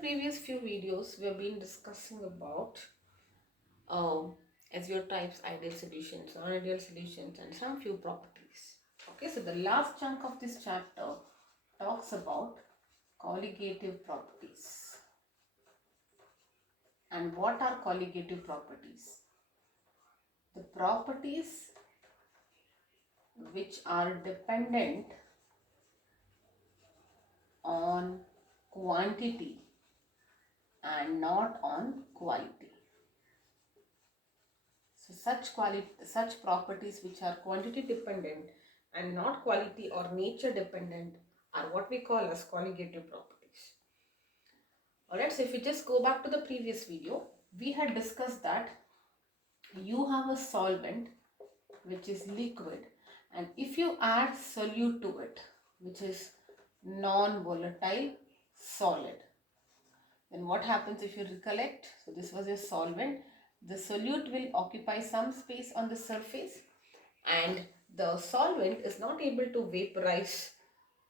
previous few videos, we have been discussing about SEO types, ideal solutions, non-ideal solutions, and some few properties. Okay, so the last chunk of this chapter talks about colligative properties. And what are colligative properties? The properties which are dependent on quantity and not on quality. So such properties which are quantity dependent and not quality or nature dependent are what we call as colligative properties. Alright, so if you just go back to the previous video, we had discussed that you have a solvent which is liquid, and if you add solute to it, which is non-volatile solid, then what happens if you recollect? So this was a solvent. The solute will occupy some space on the surface, and the solvent is not able to vaporize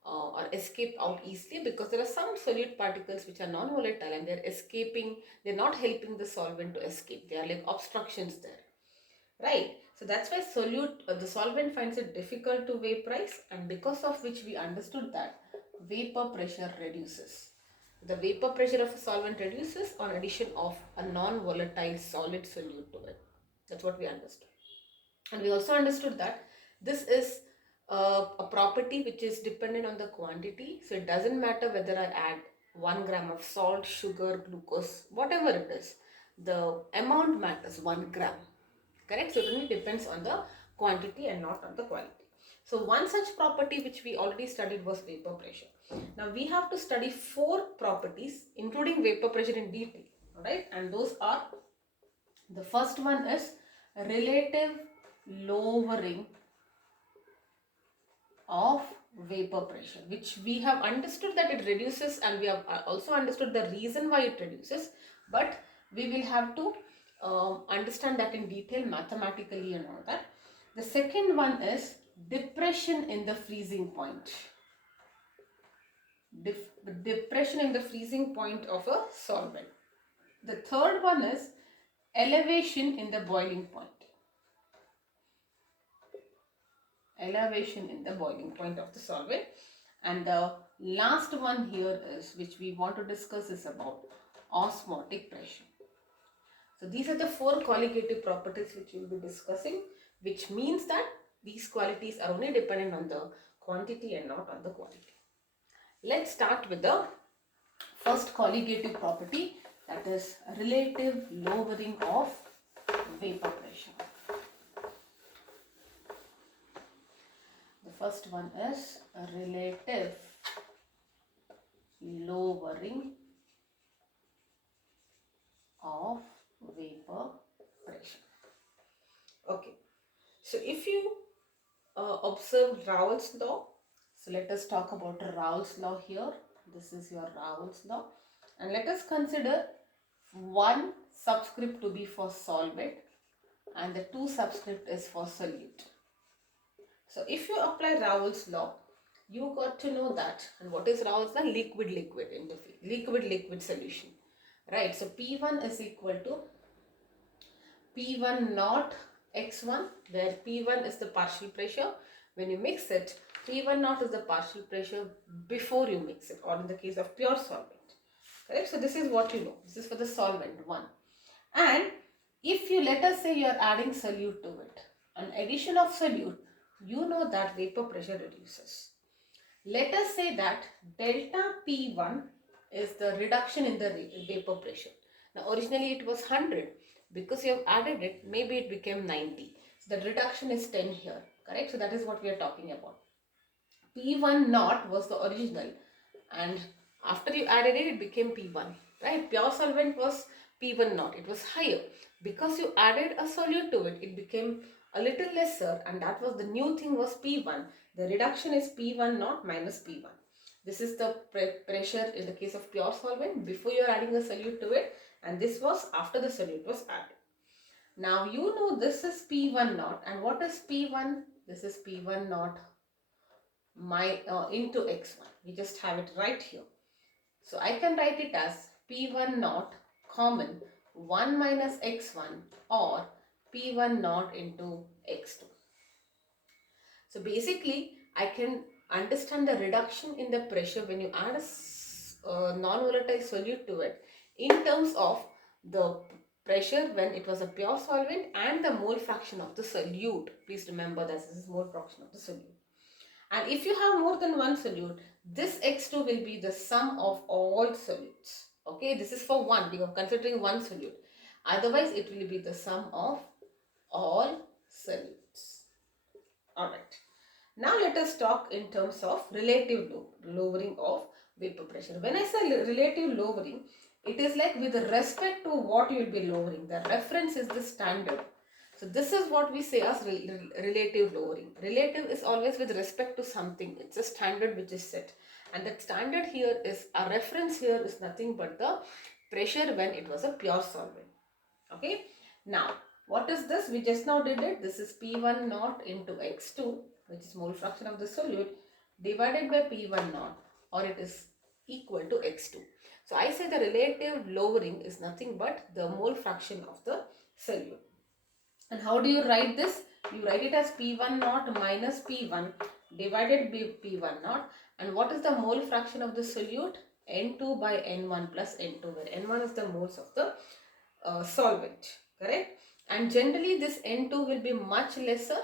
or escape out easily because there are some solute particles which are non-volatile and they're escaping, they're not helping the solvent to escape. They are like obstructions there, right? So that's why the solvent finds it difficult to vaporize, and because of which we understood that vapor pressure reduces. The vapor pressure of a solvent reduces on addition of a non-volatile solid solute to it. That's what we understood. And we also understood that this is a property which is dependent on the quantity. So it doesn't matter whether I add 1 gram of salt, sugar, glucose, whatever it is. The amount matters, 1 gram. Correct? So it only depends on the quantity and not on the quality. So one such property which we already studied was vapor pressure. Now we have to study 4 properties including vapor pressure in detail. Alright? And those are, the first one is relative lowering of vapor pressure, which we have understood that it reduces, and we have also understood the reason why it reduces, but we will have to understand that in detail mathematically and all that. The second one is depression in the freezing point. Depression in the freezing point of a solvent. The third one is elevation in the boiling point. Elevation in the boiling point of the solvent. And the last one here is, which we want to discuss, is about osmotic pressure. So these are the 4 colligative properties which we will be discussing, which means that these qualities are only dependent on the quantity and not on the quality. Let's start with the first colligative property, that is relative lowering of vapor pressure. The first one is relative lowering of vapor pressure. Okay, so if you observe Raoult's law, so let us talk about Raoult's law here. This is your Raoult's law, and let us consider one subscript to be for solvent and the 2 subscript is for solute. So if you apply Raoult's law, you got to know that, and what is Raoult's law? Liquid interface, liquid solution, right? So P1 is equal to P1 naught x1, where P1 is the partial pressure. When you mix it, P1 naught is the partial pressure before you mix it, or in the case of pure solvent. Correct? So this is what you know. This is for the solvent 1. And if you, let us say you are adding solute to it, an addition of solute, you know that vapor pressure reduces. Let us say that delta P1 is the reduction in the vapor pressure. Now originally it was 100. Because you have added it, maybe it became 90. So the reduction is 10 here. Correct? So that is what we are talking about. P1 naught was the original, and after you added it, it became P1. Right? Pure solvent was P1 naught. It was higher. Because you added a solute to it, it became a little lesser, and that was the new thing was P1. The reduction is P1 naught minus P1. This is the pressure in the case of pure solvent before you are adding a solute to it, and this was after the solute was added. Now you know this is P1 naught, and what is P1? This is P1 naught into x1. We just have it right here. So I can write it as P1 naught common 1 minus x1 or P1 naught into x2. So basically, I can understand the reduction in the pressure when you add a non-volatile solute to it in terms of the pressure when it was a pure solvent and the mole fraction of the solute. Please remember that this is mole fraction of the solute. And if you have more than one solute, this x2 will be the sum of all solutes. Okay, this is for one, we are considering one solute. Otherwise, it will be the sum of all solutes. Alright. Now let us talk in terms of relative lowering of vapor pressure. When I say relative lowering, it is like with respect to what you will be lowering. The reference is the standard. So this is what we say as relative lowering. Relative is always with respect to something. It's a standard which is set. And that standard here is, a reference here is nothing but the pressure when it was a pure solvent. Okay. Now, what is this? We just now did it. This is P1 naught into X2, which is mole fraction of the solute, divided by P1 naught, or it is equal to X2. So I say the relative lowering is nothing but the mole fraction of the solute. And how do you write this? You write it as P1 naught minus P1 divided by P1 naught. And what is the mole fraction of the solute? N2 by N1 plus N2, where N1 is the moles of the solvent, correct? And generally this N2 will be much lesser.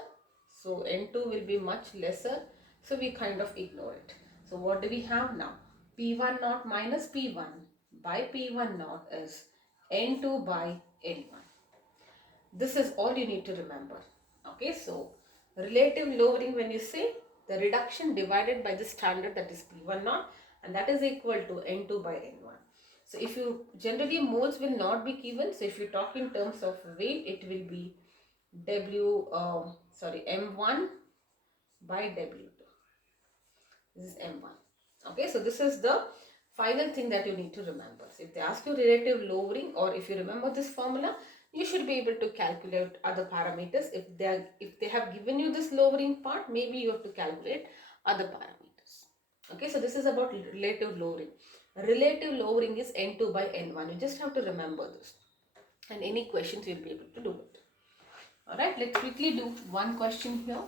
So N2 will be much lesser. So we kind of ignore it. So what do we have now? P1 naught minus P1 by P1 naught is N2 by N1. This is all you need to remember. Okay, so relative lowering, when you say the reduction divided by the standard, that is P1 naught, and that is equal to N2 by N1. So if you generally moles will not be given. So if you talk in terms of weight, it will be M1 by W2. This is M1. Okay, so this is the final thing that you need to remember. So if they ask you relative lowering, or if you remember this formula, you should be able to calculate other parameters. If they have given you this lowering part, maybe you have to calculate other parameters. Okay, so this is about relative lowering. Relative lowering is N2 by N1. You just have to remember this. And any questions, you'll be able to do it. Alright, let's quickly do one question here.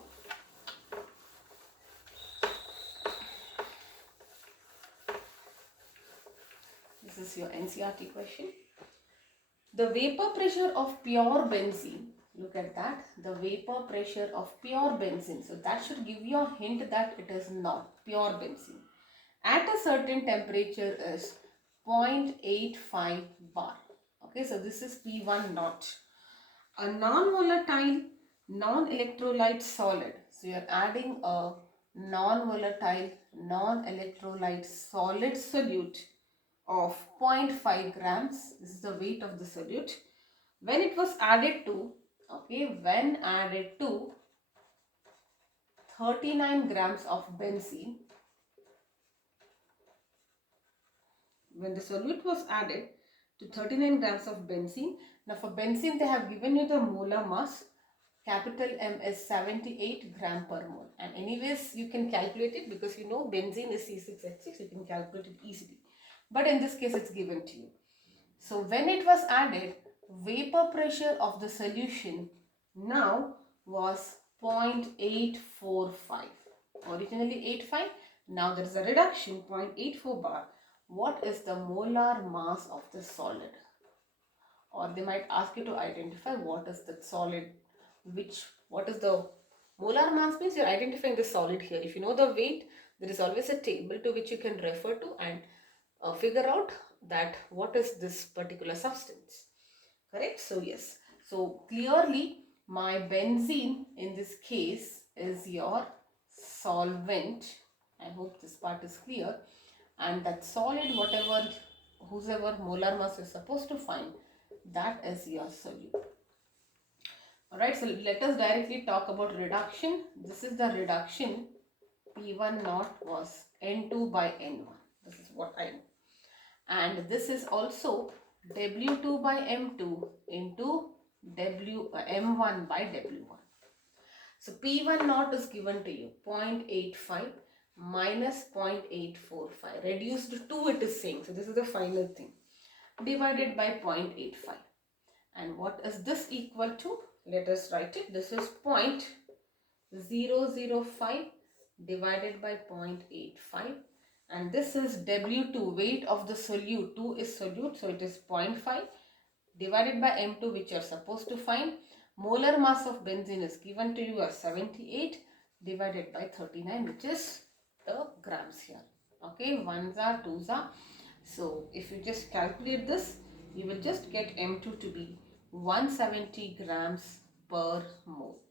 This is your NCERT question. The vapor pressure of pure benzene, look at that, the vapor pressure of pure benzene. So that should give you a hint that it is not pure benzene. At a certain temperature is 0.85 bar. Okay, so this is P1 naught. A non-volatile, non-electrolyte solid. So you are adding a non-volatile, non-electrolyte solid solute of 0.5 grams. This is the weight of the solute. When it was added to, when added to 39 grams of benzene, when the solute was added to 39 grams of benzene. Now for benzene, they have given you the molar mass. Capital M is 78 gram per mole. And anyways, you can calculate it because you know benzene is C6H6. You can calculate it easily. But in this case, it's given to you. So when it was added, vapor pressure of the solution now was 0.845. Originally 85. Now there is a reduction, 0.84 bar. What is the molar mass of the solid? Or they might ask you to identify what is the solid, what is the molar mass means you're identifying the solid here. If you know the weight, there is always a table to which you can refer to and figure out that what is this particular substance. Correct? So yes. So clearly my benzene in this case is your solvent. I hope this part is clear. And that solid, whosoever molar mass is supposed to find, that is your solute. Alright, so let us directly talk about reduction. This is the reduction. P1 naught was N2 by N1. This is what I know. And this is also W2 by M2 into M1 by W1. So P1 naught is given to you 0.85 minus 0.845. Reduced to 2 it is saying. So this is the final thing. divided by 0.85. And what is this equal to? Let us write it. This is 0.005 divided by 0.85, and this is W2, weight of the solute. 2 is solute, so it is 0.5 divided by M2, which you are supposed to find. Molar mass of benzene is given to you as 78 divided by 39, which is the grams here. Okay, ones are, twos are. So if you just calculate this, you will just get M2 to be 170 grams per mole.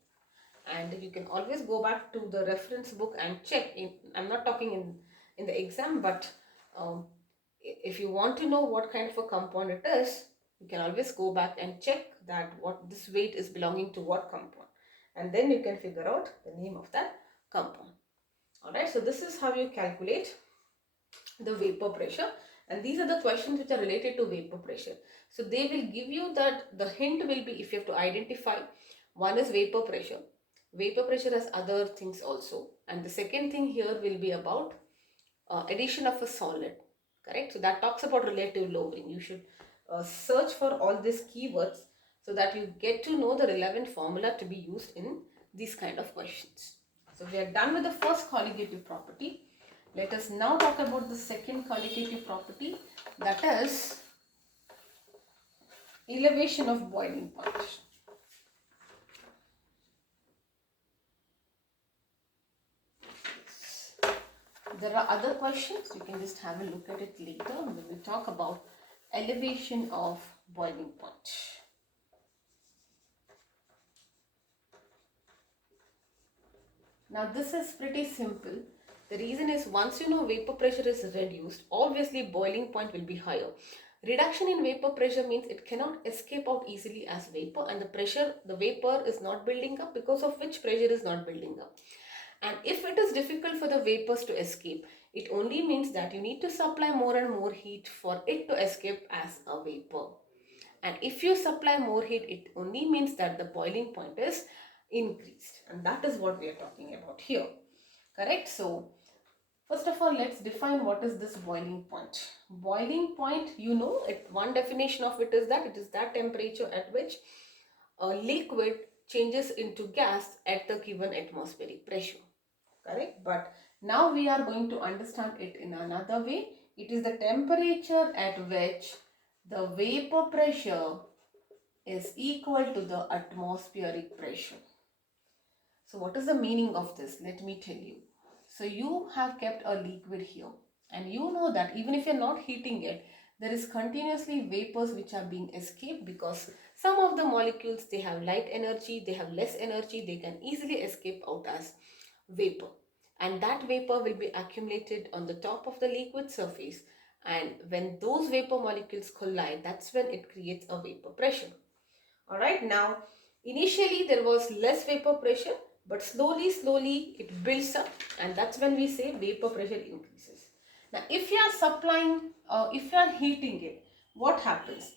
And you can always go back to the reference book and check. I'm not talking in the exam, but if you want to know what kind of a compound it is, you can always go back and check that what this weight is belonging to what compound, and then you can figure out the name of that compound. Alright, so this is how you calculate the vapor pressure, and these are the questions which are related to vapor pressure. So they will give you that the hint will be, if you have to identify, one is vapor pressure. Vapor pressure has other things also, and the second thing here will be about addition of a solid, correct? So that talks about relative lowering. You should search for all these keywords so that you get to know the relevant formula to be used in these kind of questions. So we are done with the first colligative property. Let us now talk about the second colligative property, that is elevation of boiling point. There are other questions, you can just have a look at it later when we talk about elevation of boiling point. Now this is pretty simple. The reason is, once you know vapor pressure is reduced, obviously boiling point will be higher. Reduction in vapor pressure means it cannot escape out easily as vapor, and the vapor is not building up, because of which pressure is not building up. And if it is difficult for the vapors to escape, it only means that you need to supply more and more heat for it to escape as a vapor. And if you supply more heat, it only means that the boiling point is increased. And that is what we are talking about here. Correct? So, first of all, let's define what is this boiling point. Boiling point, you know, one definition of it is that it is that temperature at which a liquid changes into gas at the given atmospheric pressure. Correct? But now we are going to understand it in another way. It is the temperature at which the vapor pressure is equal to the atmospheric pressure. So what is the meaning of this? Let me tell you. So you have kept a liquid here, and you know that even if you're not heating it, there is continuously vapors which are being escaped, because some of the molecules, they have light energy, they have less energy, they can easily escape out as vapor, and that vapor will be accumulated on the top of the liquid surface, and when those vapor molecules collide, that's when it creates a vapor pressure. Alright, now initially there was less vapor pressure, but slowly it builds up, and that's when we say vapor pressure increases. Now if you are supplying, if you are heating it, what happens?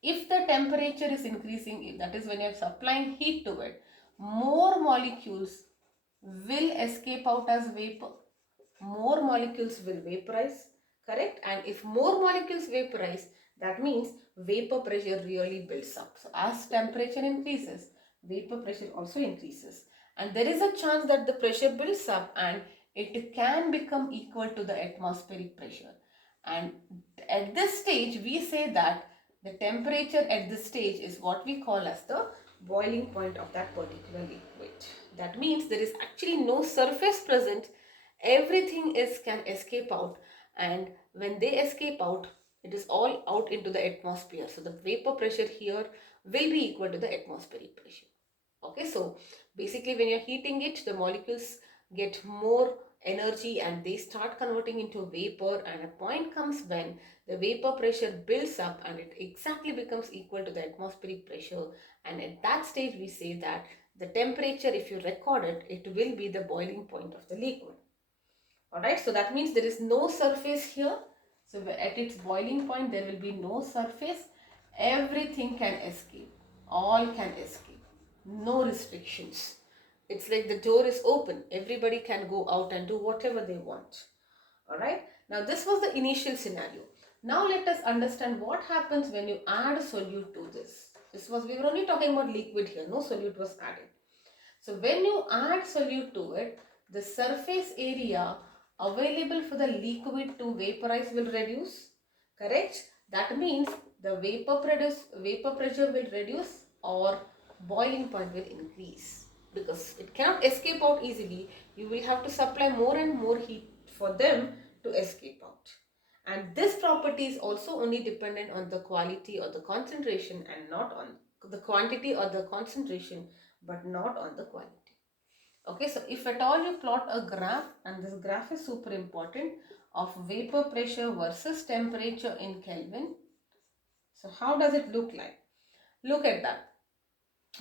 If the temperature is increasing, that is when you are supplying heat to it, more molecules will escape out as vapor, more molecules will vaporize, correct? And if more molecules vaporize, that means vapor pressure really builds up. So as temperature increases, vapor pressure also increases, and there is a chance that the pressure builds up and it can become equal to the atmospheric pressure. And at this stage, we say that the temperature at this stage is what we call as the boiling point of that particular liquid. That means there is actually no surface present, everything can escape out, and when they escape out, it is all out into the atmosphere. So the vapor pressure here will be equal to the atmospheric pressure. Okay, so basically when you're heating it, the molecules get more energy and they start converting into vapor, and a point comes when the vapor pressure builds up and it exactly becomes equal to the atmospheric pressure, and at that stage we say that the temperature, if you record it, it will be the boiling point of the liquid. Alright, so that means there is no surface here. So at its boiling point, there will be no surface. Everything can escape. All can escape. No restrictions. It's like the door is open. Everybody can go out and do whatever they want. Alright, now this was the initial scenario. Now let us understand what happens when you add solute to this. We were only talking about liquid here, no solute was added. So when you add solute to it, the surface area available for the liquid to vaporize will reduce, correct? That means the vapor pressure will reduce or boiling point will increase, because it cannot escape out easily. You will have to supply more and more heat for them to escape out. And this property is also only dependent on the quality or the concentration, and not on the quantity or the concentration, but not on the quality. Okay, so if at all you plot a graph, and this graph is super important, of vapor pressure versus temperature in Kelvin. So how does it look like? Look at that.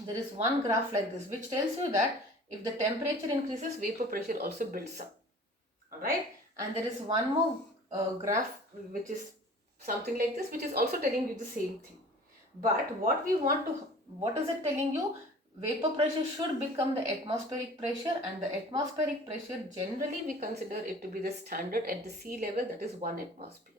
There is one graph like this which tells you that if the temperature increases, vapor pressure also builds up. Alright, and there is one more graph which is something like this, which is also telling you the same thing. But what is it telling you? Vapor pressure should become the atmospheric pressure, and the atmospheric pressure generally we consider it to be the standard at the sea level, that is 1 atmosphere.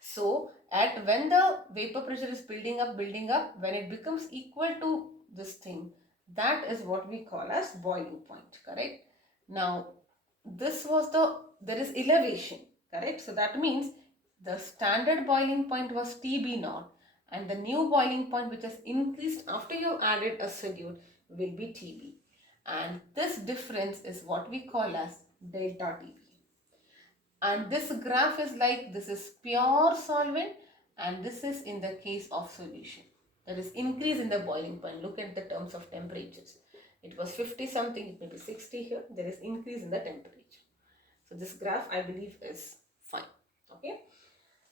So at when the vapor pressure is building up, when it becomes equal to this thing, that is what we call as boiling point, correct? Now there is elevation, correct? So that means the standard boiling point was TB naught, and the new boiling point which has increased after you added a solute will be TB. And this difference is what we call as delta TB. And this graph is like, this is pure solvent, and this is in the case of solution. There is increase in the boiling point. Look at the terms of temperatures. It was 50 something, it may be 60 here. There is increase in the temperature. So this graph I believe is fine. Okay.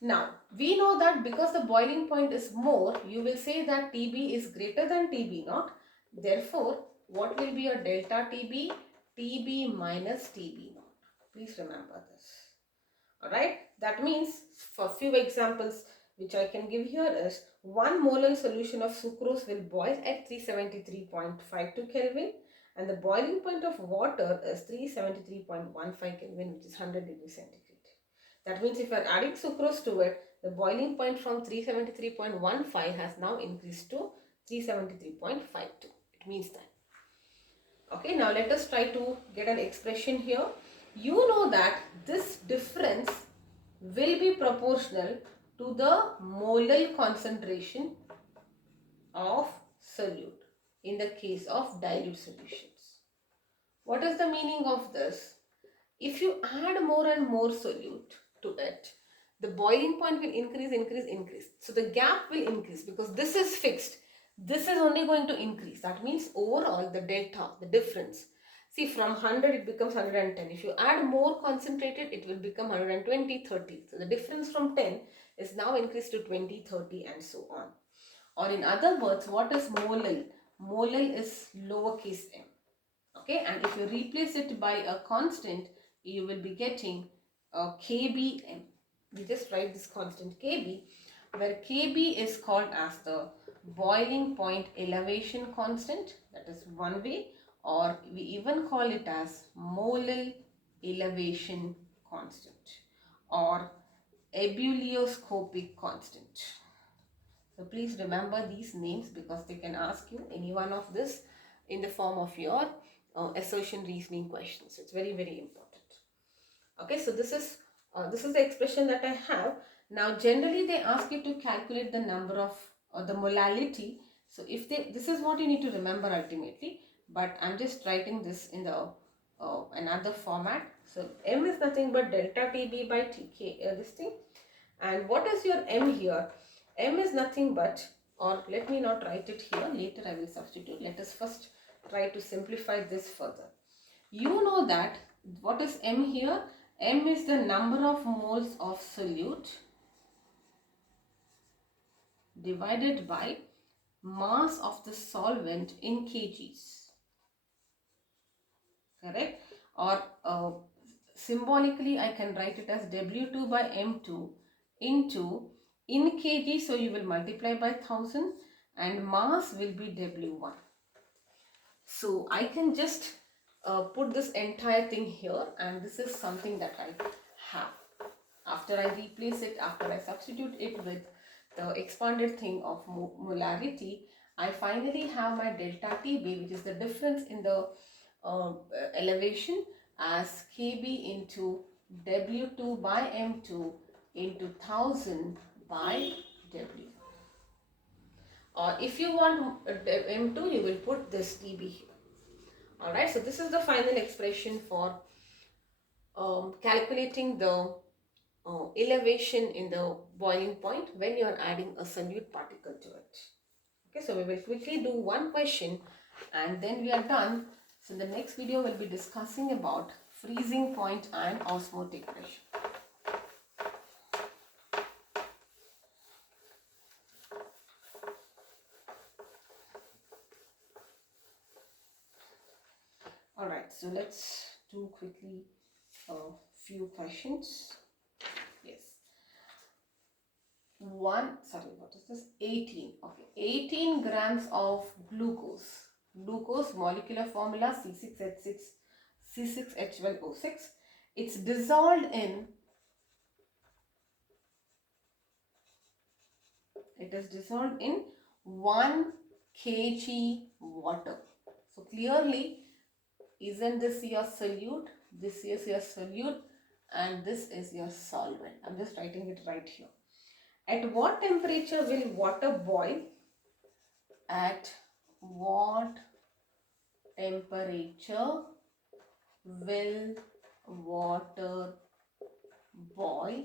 Now we know that because the boiling point is more, you will say that TB is greater than TB naught. Therefore, what will be your delta TB? TB minus TB naught. Please remember this. Alright, that means for few examples which I can give here is 1 molar solution of sucrose will boil at 373.52 Kelvin, and the boiling point of water is 373.15 Kelvin, which is 100 degrees centigrade. That means if you are adding sucrose to it, the boiling point from 373.15 has now increased to 373.52. It means that. Okay, now let us try to get an expression here. You know that this difference will be proportional to the molar concentration of solute in the case of dilute solutions. What is the meaning of this? If you add more and more solute to it, the boiling point will increase. So the gap will increase because this is fixed. This is only going to increase. That means overall the delta, the difference. See, from 100 it becomes 110. If you add more concentrated, it will become 120, 30. So the difference from 10 is now increased to 20, 30 and so on. Or in other words, what is molal? Molal is lowercase m. Okay, and if you replace it by a constant, you will be getting kbm. We just write this constant kb, where kb is called as the boiling point elevation constant, that is one way, or we even call it as molar elevation constant or ebullioscopic constant. So please remember these names because they can ask you any one of this in the form of your assertion reasoning questions. It's very, very important. Okay, so this is the expression that I have. Now generally they ask you to calculate the number of the molality. So if this is what you need to remember ultimately, but I'm just writing this in the another format. So m is nothing but delta TB by TK, this thing. And what is your m here? M is nothing but, or let me not write it here, later I will substitute. Let us first try to simplify this further. You know that what is m here? M is the number of moles of solute divided by mass of the solvent in kgs. Correct? Or symbolically I can write it as W2 by M2 into in kg, so you will multiply by 1000 and mass will be W1. So I can just put this entire thing here, and this is something that I have. After I replace it, after I substitute it with the expanded thing of molarity, I finally have my delta TB, which is the difference in the elevation, as Kb into W2 by M2 into 1000 by W. Or if you want M2, you will put this TB here. Alright, so this is the final expression for calculating the elevation in the boiling point when you are adding a solute particle to it. Okay, so we will quickly do one question and then we are done. So the next video will be discussing about freezing point and osmotic pressure. Alright, so let's do quickly a few questions. Yes. What is this? 18. Okay, 18 grams of glucose. Glucose molecular formula C6H12O6. It's dissolved in, it is dissolved in 1 kg water. So clearly, isn't this your solute? This is your solute and this is your solvent. I'm just writing it right here. At what temperature will water boil? At what temperature will water boil?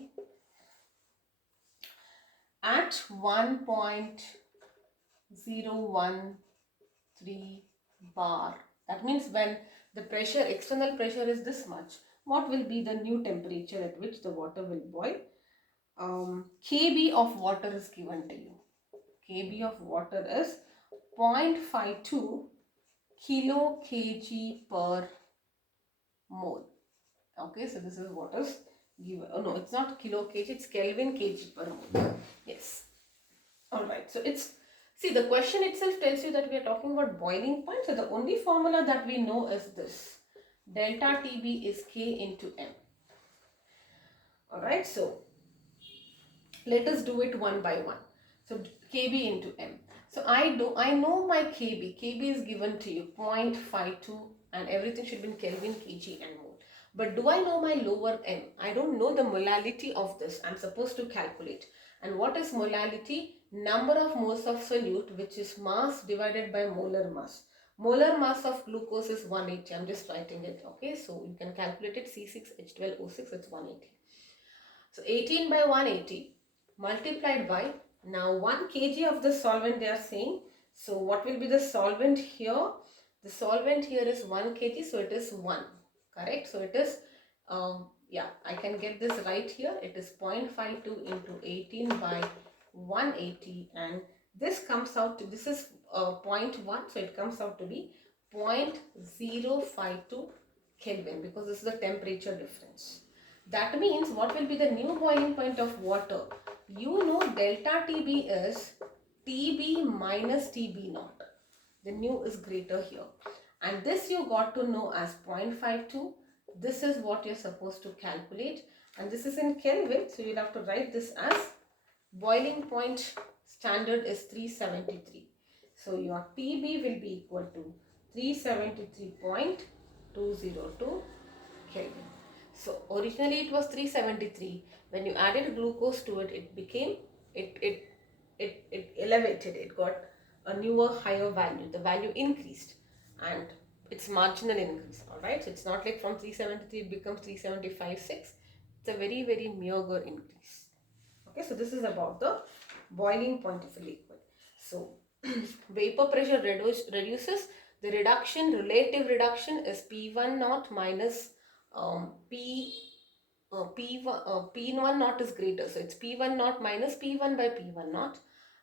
At 1.013 bar. That means when the pressure, external pressure is this much, what will be the new temperature at which the water will boil? Kb of water is given to you. Kb of water is 0.52 kilo kg per mole. Okay, so this is what is given. Oh no, it's not kilo kg, it's Kelvin kg per mole. Yes. Alright, so it's, see, the question itself tells you that we are talking about boiling point. So the only formula that we know is this. Delta TB is K into M. Alright, so let us do it one by one. So Kb into M. So I know my Kb. Kb is given to you 0.52 and everything should be in Kelvin, kg and mole. But do I know my lower M? I don't know the molality of this. I'm supposed to calculate. And what is molality? Number of moles of solute, which is mass divided by molar mass. Molar mass of glucose is 180. I'm just writing it. Okay, so you can calculate it. C6H12O6, it's 180. So 18 by 180 multiplied by, now 1 kg of the solvent they are saying. So what will be the solvent here? The solvent here is 1 kg, so it is 1. Correct? So it is, yeah, I can get this right here. It is 0.52 into 18 by 180 and this comes out to, this is 0.1, so it comes out to be 0.052 Kelvin because this is the temperature difference. That means what will be the new boiling point of water? You know delta TB is TB minus TB naught. The new is greater here. And this you got to know as 0.52. This is what you're supposed to calculate. And this is in Kelvin. So you'll have to write this as boiling point standard is 373. So your TB will be equal to 373.202 Kelvin. So originally it was 373. When you added glucose to it, it became, it elevated, it got a newer higher value. The value increased and it's marginal increase. Alright, so it's not like from 373 it becomes 375.6. It's a very, very meager increase. Okay, so this is about the boiling point of a liquid. So vapor pressure reduces. The reduction, relative reduction is P1 naught minus P1 naught is greater. So it's P1 naught minus P1 by P1 naught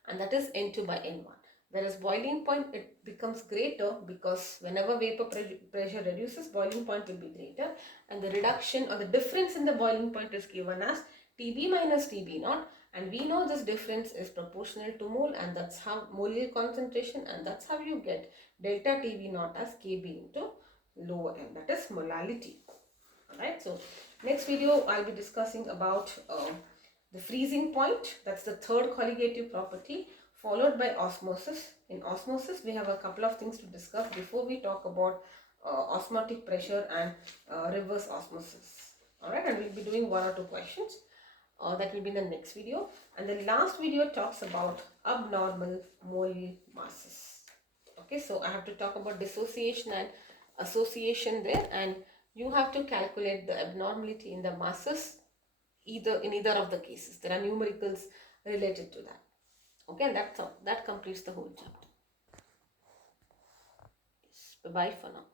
and that is N2 by N1. Whereas boiling point, it becomes greater because whenever vapor pressure reduces, boiling point will be greater and the reduction or the difference in the boiling point is given as TB minus TB naught, and we know this difference is proportional to mole and that's how molar concentration, and that's how you get delta TB naught as Kb into lower M, that is molality. Alright, so Next video, I'll be discussing about the freezing point. That's the third colligative property, followed by osmosis. In osmosis, we have a couple of things to discuss before we talk about osmotic pressure and reverse osmosis. Alright, and we'll be doing 1 or 2 questions. That will be in the next video. And the last video talks about abnormal mole masses. Okay, so I have to talk about dissociation and association there, and you have to calculate the abnormality in the masses in either of the cases. There are numericals related to that. Okay, and that completes the whole chapter. Yes, bye bye for now.